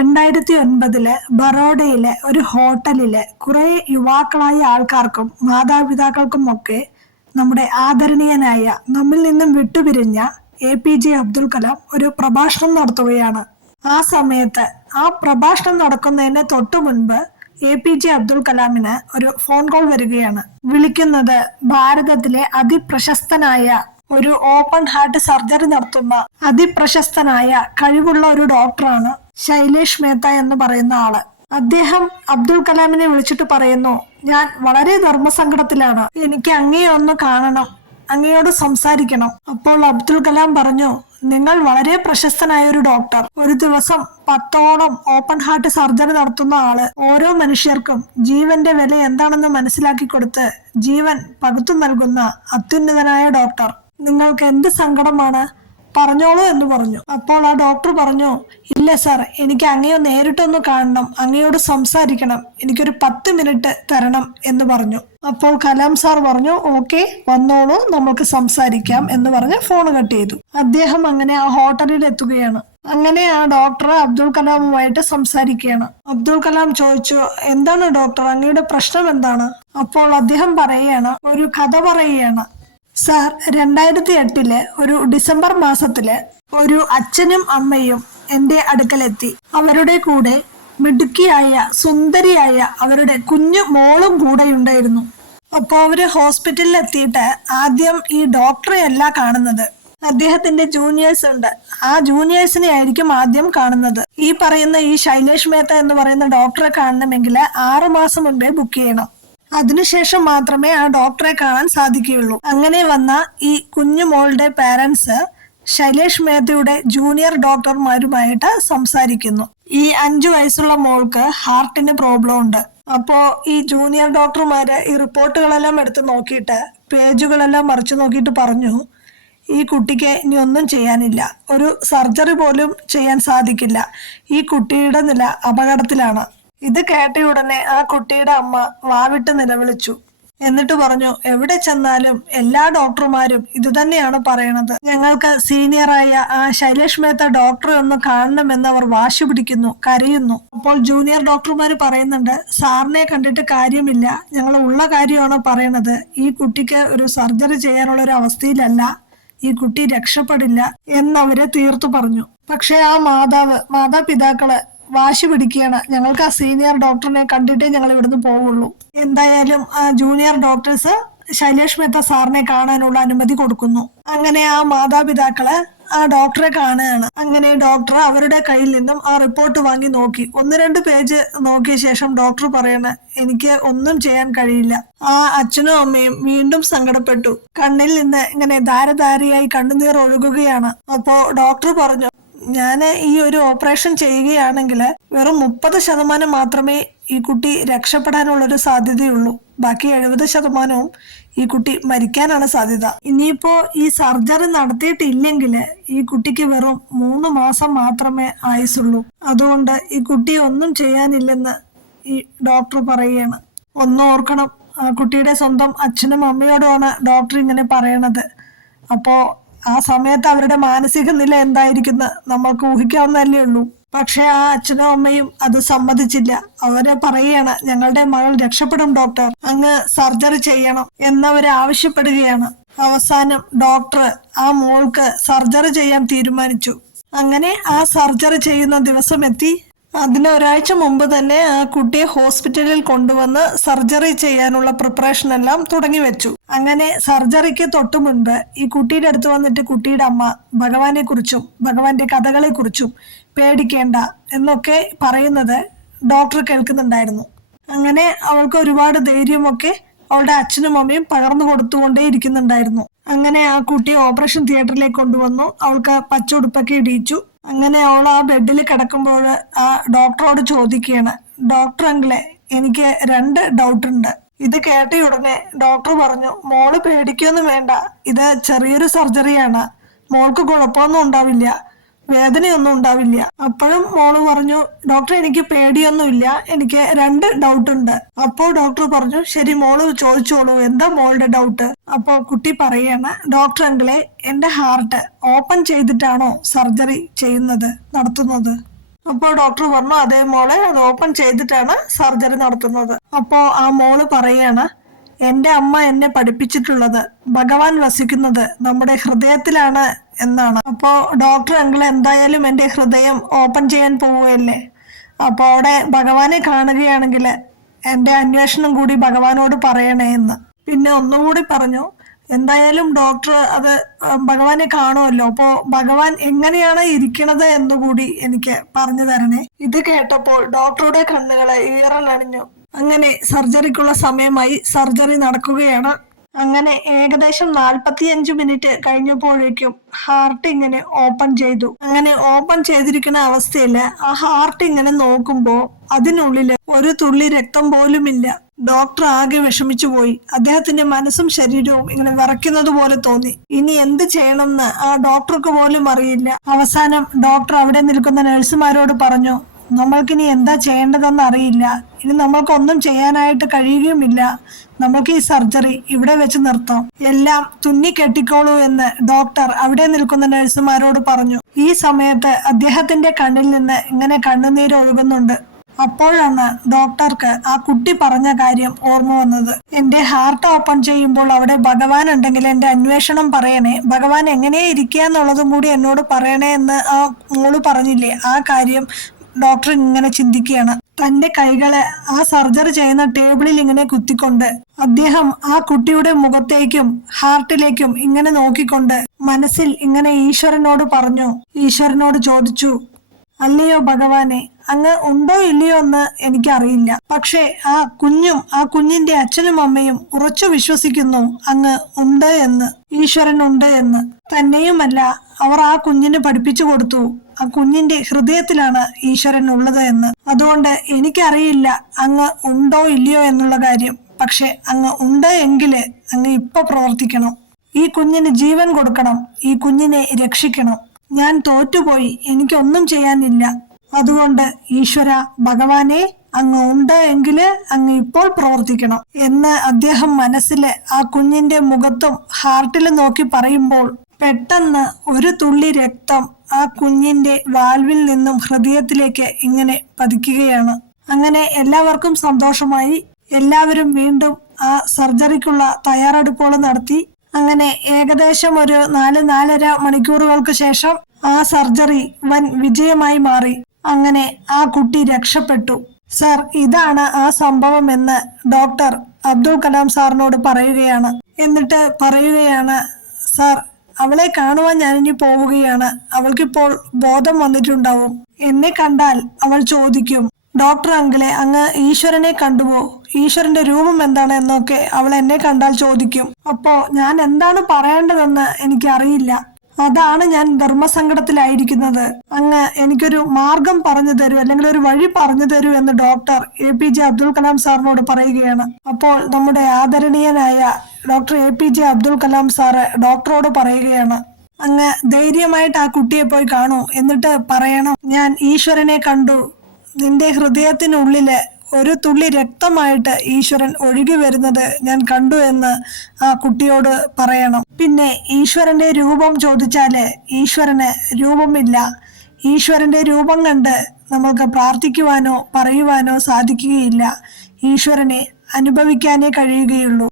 രണ്ടായിരത്തി ഒൻപതിൽ ബറോഡയിലെ ഒരു ഹോട്ടലിൽ കുറെ യുവാക്കളായ ആൾക്കാർക്കും മാതാപിതാക്കൾക്കും ഒക്കെ നമ്മുടെ ആദരണീയനായ നമ്മിൽ നിന്നും വിട്ടുപിരിഞ്ഞ A P J Abdul Kalam ഒരു പ്രഭാഷണം നടത്തുകയാണ്. ആ സമയത്ത് ആ പ്രഭാഷണം നടക്കുന്നതിന് തൊട്ടു മുൻപ് എ പി ജെ അബ്ദുൽ കലാമിന് ഒരു ഫോൺ കോൾ വരികയാണ്. വിളിക്കുന്നത് ഭാരതത്തിലെ അതിപ്രശസ്തനായ ഒരു ഓപ്പൺ ഹാർട്ട് സർജറി നടത്തുന്ന അതിപ്രശസ്തനായ കഴിവുള്ള ഒരു ഡോക്ടറാണ് ശൈലേഷ് മേത്ത എന്ന് പറയുന്ന ആൾ. അദ്ദേഹം അബ്ദുൽ കലാമിനെ വിളിച്ചിട്ട് പറയുന്നു ഞാൻ വളരെ ധർമ്മസങ്കടത്തിലാണ്. എനിക്ക് അങ്ങേ ഒന്ന് കാണണം അങ്ങയോട് സംസാരിക്കണം. അപ്പോൾ അബ്ദുൽ കലാം പറഞ്ഞു നിങ്ങൾ വളരെ പ്രശസ്തനായ ഒരു ഡോക്ടർ. ഒരു ദിവസം പത്തോളം ഓപ്പൺ ഹാർട്ട് സർജറി നടത്തുന്ന ആൾ ഓരോ മനുഷ്യർക്കും ജീവന്റെ വില എന്താണെന്ന് മനസ്സിലാക്കി കൊടുത്ത് ജീവൻ പകുത്തു നൽകുന്ന അത്യുന്നതനായ ഡോക്ടർ. നിങ്ങൾക്ക് എന്ത് സങ്കടമാണ്? പറഞ്ഞോളൂ എന്ന് പറഞ്ഞു. അപ്പോൾ ആ ഡോക്ടർ പറഞ്ഞു ഇല്ല സാർ എനിക്ക് അങ്ങയോ നേരിട്ടൊന്ന് കാണണം. അങ്ങയോട് സംസാരിക്കണം. എനിക്കൊരു പത്ത് മിനിറ്റ് തരണം എന്ന് പറഞ്ഞു. അപ്പോൾ കലാം സാർ പറഞ്ഞു ഓക്കെ വന്നോളൂ. നമുക്ക് സംസാരിക്കാം എന്ന് പറഞ്ഞ് ഫോൺ കട്ട് ചെയ്തു. അദ്ദേഹം അങ്ങനെ ആ ഹോട്ടലിൽ എത്തുകയാണ്. അങ്ങനെ ആ ഡോക്ടർ അബ്ദുൾ കലാമുമായിട്ട് സംസാരിക്കുകയാണ്. അബ്ദുൾ കലാം ചോദിച്ചു എന്താണ് ഡോക്ടർ അങ്ങയുടെ പ്രശ്നം എന്താണ്? അപ്പോൾ അദ്ദേഹം പറയുകയാണ് ഒരു കഥ പറയുകയാണ്. സാർ രണ്ടായിരത്തി എട്ടിൽ ഒരു ഡിസംബർ മാസത്തിൽ ഒരു അച്ഛനും അമ്മയും എന്റെ അടുക്കലെത്തി. അവരുടെ കൂടെ മിടുക്കിയായ സുന്ദരിയായ അവരുടെ കുഞ്ഞു മോളും കൂടെ ഉണ്ടായിരുന്നു അപ്പോൾ അവർ ഹോസ്പിറ്റലിൽ എത്തിയിട്ട് ആദ്യം ഈ ഡോക്ടറെ അല്ല കാണുന്നത്. അദ്ദേഹത്തിന്റെ ജൂനിയേഴ്സ് ഉണ്ട്. ആ ജൂനിയേഴ്സിനെ ആയിരിക്കും ആദ്യം കാണുന്നത്. ഈ പറയുന്ന ഈ ശൈലേഷ് മേത്ത എന്ന് പറയുന്ന ഡോക്ടറെ കാണണമെങ്കിൽ ആറു മാസം മുൻപേ ബുക്ക് ചെയ്യണം. അതിനുശേഷം മാത്രമേ ആ ഡോക്ടറെ കാണാൻ സാധിക്കുകയുള്ളൂ. അങ്ങനെ വന്ന ഈ കുഞ്ഞു മോളുടെ പാരന്റ്സ് ശൈലേഷ് മേത്തയുടെ ജൂനിയർ ഡോക്ടർമാരുമായിട്ട് സംസാരിക്കുന്നു. ഈ അഞ്ചു വയസ്സുള്ള മോൾക്ക് ഹാർട്ടിന് പ്രോബ്ലം ഉണ്ട്. അപ്പോ ഈ ജൂനിയർ ഡോക്ടർമാര് ഈ റിപ്പോർട്ടുകളെല്ലാം എടുത്ത് നോക്കിയിട്ട് പേജുകളെല്ലാം മറിച്ചു നോക്കിയിട്ട് പറഞ്ഞു ഈ കുട്ടിക്ക് ഇനി ഒന്നും ചെയ്യാനില്ല. ഒരു സർജറി പോലും ചെയ്യാൻ സാധിക്കില്ല. ഈ കുട്ടിയുടെ നില അപകടത്തിലാണ്. ഇത് കേട്ട ഉടനെ ആ കുട്ടിയുടെ അമ്മ വാവിട്ട് നിലവിളിച്ചു. എന്നിട്ട് പറഞ്ഞു എവിടെ ചെന്നാലും എല്ലാ ഡോക്ടർമാരും ഇതുതന്നെയാണ് പറയണത്. ഞങ്ങൾക്ക് സീനിയറായ ആ ശൈലേഷ് മേത്ത ഡോക്ടറെ ഒന്ന് കാണണമെന്ന് അവർ വാശി പിടിക്കുന്നു കരയുന്നു. അപ്പോൾ ജൂനിയർ ഡോക്ടർമാർ പറയുന്നുണ്ട് സാറിനെ കണ്ടിട്ട് കാര്യമില്ല. ഞങ്ങൾ ഉള്ള കാര്യമാണ് പറയണത്. ഈ കുട്ടിക്ക് ഒരു സർജറി ചെയ്യാനുള്ള ഒരു അവസ്ഥയിലല്ല. ഈ കുട്ടി രക്ഷപ്പെടില്ല എന്നവരെ തീർത്തു പറഞ്ഞു. പക്ഷെ ആ മാതാവ് മാതാപിതാക്കൾ വാശി പിടിക്കുകയാണ്. ഞങ്ങൾക്ക് ആ സീനിയർ ഡോക്ടറിനെ കണ്ടിട്ടേ ഞങ്ങൾ ഇവിടുന്ന് പോവുള്ളൂ. എന്തായാലും ജൂനിയർ ഡോക്ടേഴ്സ് ശൈലേഷ് മേത്ത സാറിനെ കാണാനുള്ള അനുമതി കൊടുക്കുന്നു. അങ്ങനെ ആ മാതാപിതാക്കൾ ആ ഡോക്ടറെ കാണുകയാണ്. അങ്ങനെ ഡോക്ടർ അവരുടെ കയ്യിൽ നിന്നും ആ റിപ്പോർട്ട് വാങ്ങി നോക്കി. ഒന്ന് രണ്ട് പേജ് നോക്കിയ ശേഷം ഡോക്ടർ പറയണ എനിക്ക് ഒന്നും ചെയ്യാൻ കഴിയില്ല. ആ അച്ഛനും അമ്മയും വീണ്ടും സങ്കടപ്പെട്ടു. കണ്ണിൽ നിന്ന് ഇങ്ങനെ ധാരധാരിയായി കണ്ണുനീർ ഒഴുകുകയാണ്. അപ്പോ ഡോക്ടർ പറഞ്ഞു ഞാൻ ഈ ഒരു ഓപ്പറേഷൻ ചെയ്യുകയാണെങ്കിൽ വെറും മുപ്പത് ശതമാനം മാത്രമേ ഈ കുട്ടി രക്ഷപ്പെടാനുള്ള ഒരു സാധ്യതയുള്ളൂ. ബാക്കി എഴുപത് ശതമാനവും ഈ കുട്ടി മരിക്കാനാണ് സാധ്യത. ഇനിയിപ്പോ ഈ സർജറി നടത്തിയിട്ടില്ലെങ്കിൽ ഈ കുട്ടിക്ക് വെറും മൂന്ന് മാസം മാത്രമേ ആയുസുള്ളൂ അതുകൊണ്ട് ഈ കുട്ടി ഒന്നും ചെയ്യാനില്ലെന്ന് ഈ ഡോക്ടർ പറയുകയാണ്. ഒന്നും ഓർക്കണം കുട്ടിയുടെ സ്വന്തം അച്ഛനും അമ്മയോടുമാണ് ഡോക്ടർ ഇങ്ങനെ പറയണത്. അപ്പോ ആ സമയത്ത് അവരുടെ മാനസിക നില എന്തായിരിക്കുന്ന നമ്മൾക്ക് ഊഹിക്കാവുന്നതല്ലേ ഉള്ളൂ. പക്ഷെ ആ അച്ഛനും അമ്മയും അത് സമ്മതിച്ചില്ല. അവർ പറയുകയാണ് ഞങ്ങളുടെ മകൾ രക്ഷപ്പെടും ഡോക്ടർ. അങ്ങ് സർജറി ചെയ്യണം എന്നവര് ആവശ്യപ്പെടുകയാണ്. അവസാനം ഡോക്ടർ ആ മോൾക്ക് സർജറി ചെയ്യാൻ തീരുമാനിച്ചു. അങ്ങനെ ആ സർജറി ചെയ്യുന്ന ദിവസം എത്തി അതിന് ഒരാഴ്ച മുമ്പ് തന്നെ ആ കുട്ടിയെ ഹോസ്പിറ്റലിൽ കൊണ്ടുവന്ന് സർജറി ചെയ്യാനുള്ള പ്രിപ്പറേഷൻ എല്ലാം തുടങ്ങി വെച്ചു. അങ്ങനെ സർജറിക്ക് തൊട്ടു മുൻപ് ഈ കുട്ടിയുടെ അടുത്ത് വന്നിട്ട് കുട്ടിയുടെ അമ്മ ഭഗവാനെ കുറിച്ചും ഭഗവാന്റെ കഥകളെ കുറിച്ചും പേടിക്കേണ്ട എന്നൊക്കെ പറയുന്നത് ഡോക്ടർ കേൾക്കുന്നുണ്ടായിരുന്നു. അങ്ങനെ അവൾക്ക് ഒരുപാട് ധൈര്യമൊക്കെ അവളുടെ അച്ഛനും അമ്മയും പകർന്നു കൊടുത്തുകൊണ്ടേ ഇരിക്കുന്നുണ്ടായിരുന്നു. അങ്ങനെ ആ കുട്ടിയെ ഓപ്പറേഷൻ തിയേറ്ററിലേക്ക് കൊണ്ടുവന്നു. അവൾക്ക് പച്ചുടുപ്പൊക്കെ ഇടിയിച്ചു. അങ്ങനെ അവൾ ആ ബെഡിൽ കിടക്കുമ്പോൾ ആ ഡോക്ടറോട് ചോദിക്കുകയാണ് ഡോക്ടർ അങ്കിളെ എനിക്ക് രണ്ട് ഡൗട്ട് ഉണ്ട്. ഇത് കേട്ട ഉടനെ ഡോക്ടർ പറഞ്ഞു മോൾ പേടിക്കൊന്നും വേണ്ട ഇത് ചെറിയൊരു സർജറിയാണ് മോൾക്ക് കുഴപ്പമൊന്നും ഉണ്ടാവില്ല. വേദനയൊന്നും ഉണ്ടാവില്ല. അപ്പോഴും മോൾ പറഞ്ഞു ഡോക്ടർ എനിക്ക് പേടിയൊന്നുമില്ല. എനിക്ക് രണ്ട് ഡൗട്ട് ഉണ്ട് അപ്പോ ഡോക്ടർ പറഞ്ഞു ശരി മോൾ ചോദിച്ചോളൂ. എന്താ മോളുടെ ഡൗട്ട്? അപ്പോ കുട്ടി പറയാണ് ഡോക്ടർ അങ്കിളെ എന്റെ ഹാർട്ട് ഓപ്പൺ ചെയ്തിട്ടാണോ സർജറി ചെയ്യുന്നത് നടത്തുന്നത്? അപ്പോൾ ഡോക്ടർ പറഞ്ഞു അതേ മോളെ അത് ഓപ്പൺ ചെയ്തിട്ടാണ് സർജറി നടത്തുന്നത്. അപ്പോ ആ മോൾ പറയാണ് എന്റെ അമ്മ എന്നെ പഠിപ്പിച്ചിട്ടുള്ളത് ഭഗവാൻ വസിക്കുന്നത് നമ്മുടെ ഹൃദയത്തിലാണ് എന്നാണ്. അപ്പോൾ ഡോക്ടർ അങ്കിൾ എന്തായാലും എന്റെ ഹൃദയം ഓപ്പൺ ചെയ്യാൻ പോവുകയല്ലേ? അപ്പോൾ അവിടെ ഭഗവാനെ കാണുകയാണെങ്കിൽ എന്റെ അന്വേഷണം കൂടി ഭഗവാനോട് പറയണേ എന്ന്. പിന്നെ ഒന്നുകൂടി പറഞ്ഞു എന്തായാലും ഡോക്ടർ അത് ഭഗവാനെ കാണുമല്ലോ. അപ്പോൾ ഭഗവാൻ എങ്ങനെയാണ് ഇരിക്കണത് എന്നുകൂടി എനിക്ക് പറഞ്ഞു തരണേ. ഇത് കേട്ടപ്പോൾ ഡോക്ടറുടെ കണ്ണുകളെ ഈറലണിഞ്ഞു. അങ്ങനെ സർജറിക്കുള്ള സമയമായി സർജറി നടക്കുകയാണ് അങ്ങനെ ഏകദേശം നാൽപ്പത്തിയഞ്ച് മിനിറ്റ് കഴിഞ്ഞപ്പോഴേക്കും ഹാർട്ട് ഇങ്ങനെ ഓപ്പൺ ചെയ്തു. അങ്ങനെ ഓപ്പൺ ചെയ്തിരിക്കുന്ന അവസ്ഥയിൽ ആ ഹാർട്ട് ഇങ്ങനെ നോക്കുമ്പോൾ അതിനുള്ളിൽ ഒരു തുള്ളി രക്തം പോലുമില്ല. ഡോക്ടർ ആകെ വിഷമിച്ചു പോയി. അദ്ദേഹത്തിന്റെ മനസ്സും ശരീരവും ഇങ്ങനെ വിറയ്ക്കുന്നത് പോലെ തോന്നി. ഇനി എന്ത് ചെയ്യണമെന്ന് ആ ഡോക്ടർക്ക് പോലും അറിയില്ല. അവസാനം ഡോക്ടർ അവിടെ നിൽക്കുന്ന നഴ്സുമാരോട് പറഞ്ഞു നമ്മൾക്കിനി എന്താ ചെയ്യേണ്ടതെന്ന് അറിയില്ല. ഇനി നമ്മൾക്കൊന്നും ചെയ്യാനായിട്ട് കഴിയുകയുമില്ല. നമുക്ക് ഈ സർജറി ഇവിടെ വെച്ച് നിർത്താം. എല്ലാം തുന്നി കെട്ടിക്കോളൂ എന്ന് ഡോക്ടർ അവിടെ നിൽക്കുന്ന നഴ്സുമാരോട് പറഞ്ഞു. ഈ സമയത്ത് അദ്ദേഹത്തിന്റെ കണ്ണിൽ നിന്ന് ഇങ്ങനെ കണ്ണുനീര് ഒഴുകുന്നുണ്ട്. അപ്പോഴാണ് ഡോക്ടർക്ക് ആ കുട്ടി പറഞ്ഞ കാര്യം ഓർമ്മ വന്നത്. എന്റെ ഹാർട്ട് ഓപ്പൺ ചെയ്യുമ്പോൾ അവിടെ ഭഗവാൻ ഉണ്ടെങ്കിൽ എന്റെ അന്വേഷണം പറയണേ. ഭഗവാൻ എങ്ങനെ ഇരിക്കുക എന്നുള്ളതും കൂടി എന്നോട് പറയണേ എന്ന് ആ മോൾ പറഞ്ഞില്ലേ. ആ കാര്യം ഡോക്ടർ ഇങ്ങനെ ചിന്തിക്കുകയാണ്. തന്റെ കൈകളെ ആ സർജറി ചെയ്യുന്ന ടേബിളിൽ ഇങ്ങനെ കുത്തിക്കൊണ്ട് അദ്ദേഹം ആ കുട്ടിയുടെ മുഖത്തേക്കും ഹാർട്ടിലേക്കും ഇങ്ങനെ നോക്കിക്കൊണ്ട് മനസ്സിൽ ഇങ്ങനെ ഈശ്വരനോട് പറഞ്ഞു. ഈശ്വരനോട് ചോദിച്ചു അല്ലയോ ഭഗവാനെ അങ്ങ് ഉണ്ടോ ഇല്ലയോ എന്ന് എനിക്കറിയില്ല. പക്ഷേ ആ കുഞ്ഞും ആ കുഞ്ഞിന്റെ അച്ഛനും അമ്മയും ഉറച്ചു വിശ്വസിക്കുന്നു അങ്ങ് ഉണ്ട് എന്ന്. ഈശ്വരൻ ഉണ്ട് എന്ന്. തന്നെയുമല്ല അവർ ആ കുഞ്ഞിന് പഠിപ്പിച്ചു കൊടുത്തു. ആ കുഞ്ഞിന്റെ ഹൃദയത്തിലാണ് ഈശ്വരൻ ഉള്ളത് എന്ന്. അതുകൊണ്ട് എനിക്കറിയില്ല അങ്ങ് ഉണ്ടോ ഇല്ലയോ എന്നുള്ള കാര്യം. പക്ഷെ അങ്ങ് ഉണ്ട് എങ്കിൽ അങ്ങ് ഇപ്പൊ പ്രവർത്തിക്കണം. ഈ കുഞ്ഞിന് ജീവൻ കൊടുക്കണം. ഈ കുഞ്ഞിനെ രക്ഷിക്കണം. ഞാൻ തോറ്റുപോയി. എനിക്കൊന്നും ചെയ്യാനില്ല. അതുകൊണ്ട് ഈശ്വര ഭഗവാനെ അങ്ങ് ഉണ്ട് എങ്കിൽ അങ്ങ് ഇപ്പോൾ പ്രവർത്തിക്കണം എന്ന് അദ്ദേഹം മനസ്സിൽ ആ കുഞ്ഞിന്റെ മുഖത്തും ഹാർട്ടിൽ നോക്കി പറയുമ്പോൾ പെട്ടെന്ന് ഒരു തുള്ളി രക്തം ആ കുഞ്ഞിന്റെ വാൽവിൽ നിന്നും ഹൃദയത്തിലേക്ക് ഇങ്ങനെ പതിക്കുകയാണ്. അങ്ങനെ എല്ലാവർക്കും സന്തോഷമായി. എല്ലാവരും വീണ്ടും ആ സർജറിക്കുള്ള തയ്യാറെടുപ്പുകൾ നടത്തി. അങ്ങനെ ഏകദേശം ഒരു നാല് നാലര മണിക്കൂറുകൾക്ക് ശേഷം ആ സർജറി വൻ വിജയമായി മാറി. അങ്ങനെ ആ കുട്ടി രക്ഷപ്പെട്ടു. സർ ഇതാണ് ആ സംഭവം എന്ന് ഡോക്ടർ അബ്ദുൾ കലാം സാറിനോട് പറയുകയാണ്. എന്നിട്ട് പറയുകയാണ് സാർ അവളെ കാണുവാൻ ഞാനിനി പോവുകയാണ്. അവൾക്കിപ്പോൾ ബോധം വന്നിട്ടുണ്ടാവും. എന്നെ കണ്ടാൽ അവൾ ചോദിക്കും ഡോക്ടർ അങ്കിളെ അങ്ങ് ഈശ്വരനെ കണ്ടുവോ? ഈശ്വരന്റെ രൂപം എന്താണ്? എന്നൊക്കെ അവൾ എന്നെ കണ്ടാൽ ചോദിക്കും. അപ്പോ ഞാൻ എന്താണ് പറയേണ്ടതെന്ന് എനിക്കറിയില്ല. അതാണ് ഞാൻ ധർമ്മസങ്കടത്തിലായിരിക്കുന്നത്. അങ്ങ് എനിക്കൊരു മാർഗം പറഞ്ഞു തരൂ അല്ലെങ്കിൽ ഒരു വഴി പറഞ്ഞു തരൂ എന്ന് doctor A P J Abdul Kalam സാറിനോട് പറയുകയാണ്. അപ്പോൾ നമ്മുടെ ആദരണീയനായ doctor A P J Abdul Kalam sir ഡോക്ടറോട് പറയുകയാണ്. അങ്ങ് ധൈര്യമായിട്ട് ആ കുട്ടിയെ പോയി കാണൂ. എന്നിട്ട് പറയണം ഞാൻ ഈശ്വരനെ കണ്ടു. നിന്റെ ഹൃദയത്തിനുള്ളിൽ ഒരു തുള്ളി രക്തമായിട്ട് ഈശ്വരൻ ഒഴുകി വരുന്നത് ഞാൻ കണ്ടു എന്ന് ആ കുട്ടിയോട് പറയണം. പിന്നെ ഈശ്വരന്റെ രൂപം ചോദിച്ചാൽ ഈശ്വരന് രൂപമില്ല. ഈശ്വരന്റെ രൂപം കണ്ട് നമ്മൾക്ക് പ്രാർത്ഥിക്കുവാനോ പറയുവാനോ സാധിക്കുകയില്ല. ഈശ്വരനെ അനുഭവിക്കാനേ കഴിയുകയുള്ളൂ.